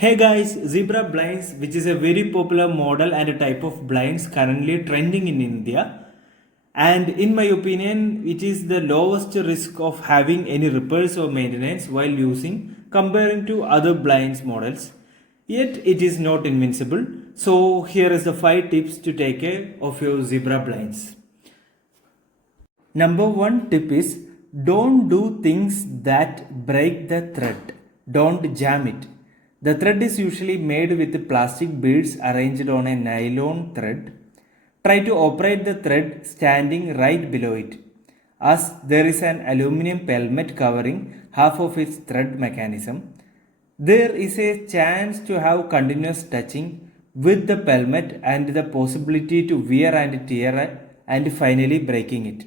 Hey guys, zebra blinds, which is a very popular model and a type of blinds currently trending in India. And in my opinion, it is the lowest risk of having any repairs or maintenance while using comparing to other blinds models. Yet it is not invincible. So here is the 5 tips to take care of your zebra blinds. Number one tip is don't do things that break the thread. Don't jam it. The thread is usually made with plastic beads arranged on a nylon thread. Try to operate the thread standing right below it, as there is an aluminum pelmet covering half of its thread mechanism. There is a chance to have continuous touching with the pelmet and the possibility to wear and tear and finally breaking it.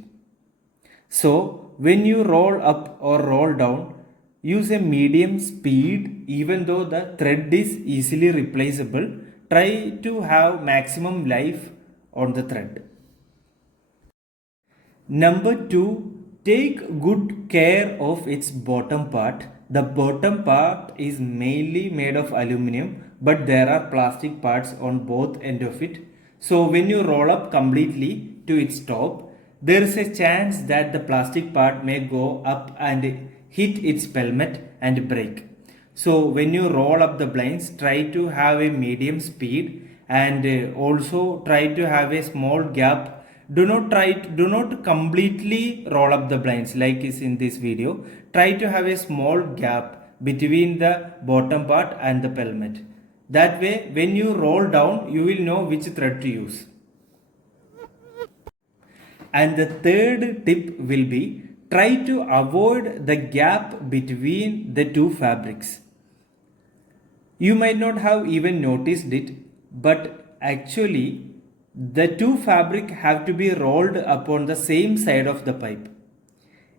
So, when you roll up or roll down, use a medium speed even though the thread is easily replaceable. Try to have maximum life on the thread. Number 2, take good care of its bottom part. The bottom part is mainly made of aluminum, but there are plastic parts on both ends of it. So when you roll up completely to its top, there is a chance that the plastic part may go up and hit its pelmet and break. So when you roll up the blinds, try to have a medium speed and also try to have a small gap. Do not completely roll up the blinds like is in this video. Try to have a small gap between the bottom part and the pelmet. That way when you roll down, you will know which thread to use. And the third tip will be try to avoid the gap between the two fabrics. You might not have even noticed it, but actually the two fabric have to be rolled upon the same side of the pipe.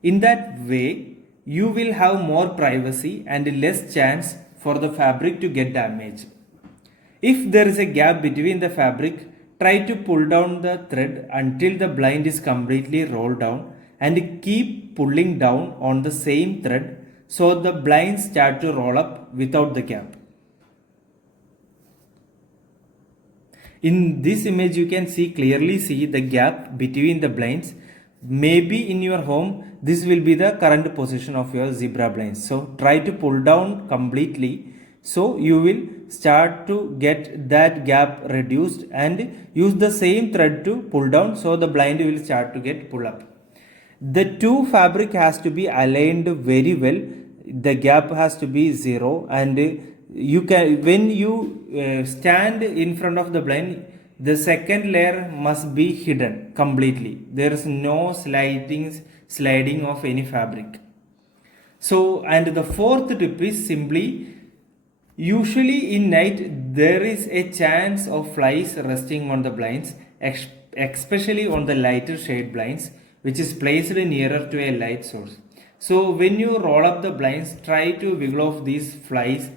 In that way, you will have more privacy and less chance for the fabric to get damaged. If there is a gap between the fabric, try to pull down the thread until the blind is completely rolled down and keep pulling down on the same thread so the blinds start to roll up without the gap. In this image you can clearly see the gap between the blinds. Maybe in your home this will be the current position of your zebra blinds. So try to pull down completely so you will start to get that gap reduced and use the same thread to pull down so the blind will start to get pull up. The two fabric has to be aligned very well. The gap has to be zero and you can when you stand in front of the blind, the second layer must be hidden completely. There is no sliding of any fabric. So and the fourth tip is simply usually in night there is a chance of flies resting on the blinds, especially on the lighter shade blinds which is placed nearer to a light source. So when you roll up the blinds, try to wiggle off these flies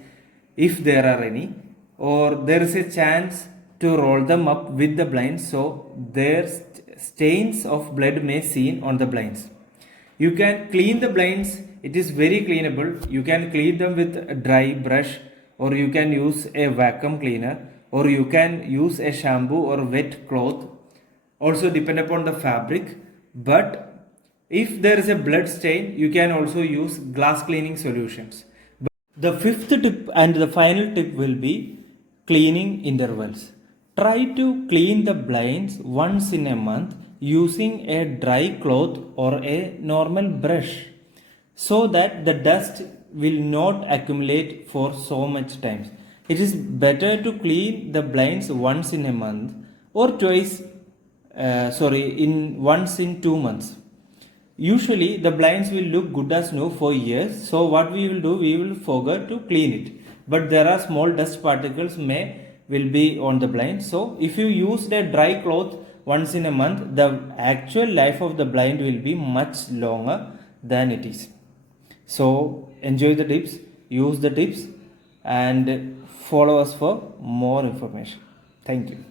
if there are any, or there is a chance to roll them up with the blinds so their stains of blood may seen on the blinds. You can clean the blinds, it is very cleanable. You can clean them with a dry brush, or you can use a vacuum cleaner, or you can use a shampoo or wet cloth, also depend upon the fabric. But if there is a blood stain, you can also use glass cleaning solutions. The fifth tip and the final tip will be cleaning intervals. Try to clean the blinds once in a month using a dry cloth or a normal brush so that the dust will not accumulate for so much times. It is better to clean the blinds once in a month or once in 2 months. Usually the blinds will look good as new for years. So what we will do, we will forget to clean it. But there are small dust particles will be on the blind. So if you use a dry cloth once in a month, the actual life of the blind will be much longer than it is. So enjoy the tips, use the tips and follow us for more information. Thank you.